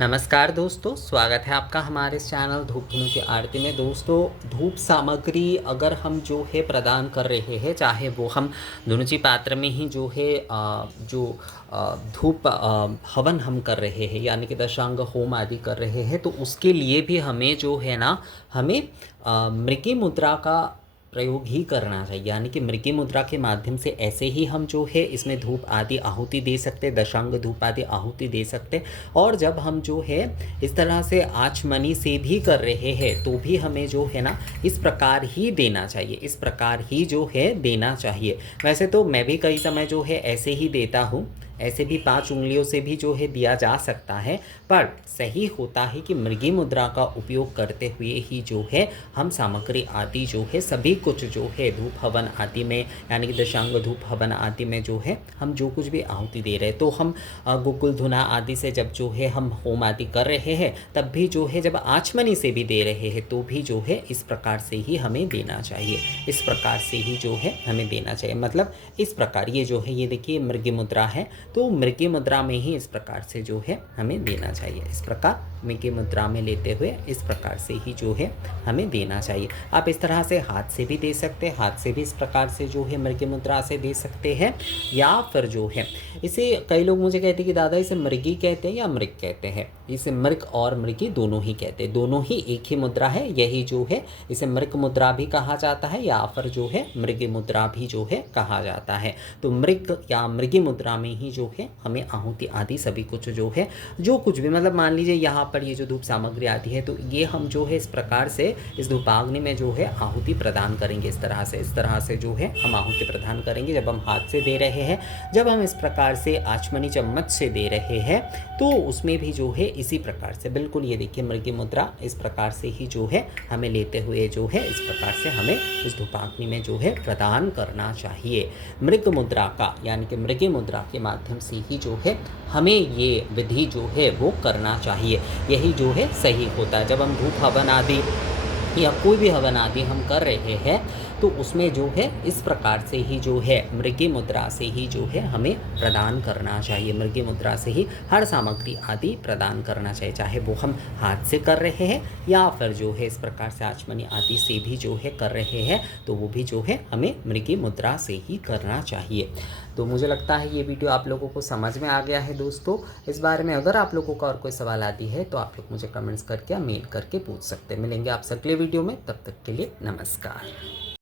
नमस्कार दोस्तों, स्वागत है आपका हमारे इस चैनल धूप धुनु की आरती में। दोस्तों, धूप सामग्री अगर हम जो है प्रदान कर रहे हैं, चाहे वो हम धुनुची पात्र में ही जो है धूप हवन हम कर रहे हैं, यानी कि दशांग होम आदि कर रहे हैं, तो उसके लिए भी हमें जो है ना, हमें मृगी मुद्रा का प्रयोग ही करना चाहिए। यानी कि मृगी मुद्रा के माध्यम से ऐसे ही हम जो है इसमें धूप आदि आहुति दे सकते, दशांग धूप आदि आहुति दे सकते। और जब हम जो है इस तरह से आचमनी से भी कर रहे हैं, तो भी हमें जो है ना इस प्रकार ही देना चाहिए, इस प्रकार ही जो है देना चाहिए। वैसे तो मैं भी कई समय जो है ऐसे ही देता हूँ, ऐसे भी 5 उंगलियों से भी जो है दिया जा सकता है, पर सही होता है कि मृगी मुद्रा का उपयोग करते हुए ही जो है हम सामग्री आदि जो है सभी कुछ जो है धूप हवन आदि में, यानी कि दशांग धूप हवन आदि में जो है हम जो कुछ भी आहुति दे रहे हैं, तो हम गोकुल धुना आदि से जब जो है हम होम आदि कर रहे हैं, तब भी जो है जब आचमनी से भी दे रहे हैं, तो भी जो है इस प्रकार से ही हमें देना चाहिए, इस प्रकार से ही जो है हमें देना चाहिए। मतलब इस प्रकार, ये जो है, ये देखिए मृगी मुद्रा है, तो मृगी मुद्रा में ही इस प्रकार से जो है हमें देना चाहिए। इस प्रकार मृगी मुद्रा में लेते हुए इस प्रकार से ही जो है हमें देना चाहिए। आप इस तरह से हाथ से भी दे सकते हैं, हाथ से भी इस प्रकार से जो है मृगी मुद्रा से दे सकते हैं, या फिर जो है इसे, कई लोग मुझे कहते हैं कि दादा इसे मृगी कहते हैं या मृग कहते हैं। इसे मृग और मृगी दोनों ही कहते हैं, दोनों ही एक ही मुद्रा है। यही जो है इसे मृग मुद्रा भी कहा जाता है, या फिर जो है मृगी मुद्रा भी जो है कहा जाता है। तो मृग या मृगी मुद्रा में ही जो है हमें आहुति आदि सभी कुछ जो है, जो कुछ भी, मतलब मान लीजिए यहाँ पर ये जो धूप सामग्री आती है, तो ये हम जो है इस प्रकार से इस धूपाग्नि में जो है आहुति प्रदान करेंगे। इस तरह से जो है हम आहुति प्रदान करेंगे। जब हम हाथ से दे रहे हैं, जब हम इस प्रकार से आचमनी चम्मच से दे रहे हैं, तो उसमें भी जो है इसी प्रकार से, बिल्कुल ये देखिए मृगी मुद्रा, इस प्रकार से ही जो है हमें लेते हुए जो है इस प्रकार से हमें इस धूपाग्नि में जो है प्रदान करना चाहिए। मृग मुद्रा का, यानी कि मृगी मुद्रा के माध्यम से ही जो है हमें ये विधि जो है वो करना चाहिए। यही जो है सही होता है। जब हम धूप हवन आदि या कोई भी हवन आदि हम कर रहे हैं, तो उसमें जो है इस प्रकार से ही जो है मृगी मुद्रा से ही जो है हमें प्रदान करना चाहिए। मृगी मुद्रा से ही हर सामग्री आदि प्रदान करना चाहिए, चाहे वो हम हाथ से कर रहे हैं या फिर जो है इस प्रकार से आचमनी आदि से भी जो है कर रहे हैं, तो वो भी जो है हमें मृगी मुद्रा से ही करना चाहिए। तो मुझे लगता है ये वीडियो आप लोगों को समझ में आ गया है। दोस्तों, इस बारे में अगर आप लोगों का और कोई सवाल आदि है, तो आप लोग मुझे कमेंट्स करके या मेल करके पूछ सकते हैं। मिलेंगे आपसे अगले वीडियो में, तब तक के लिए नमस्कार।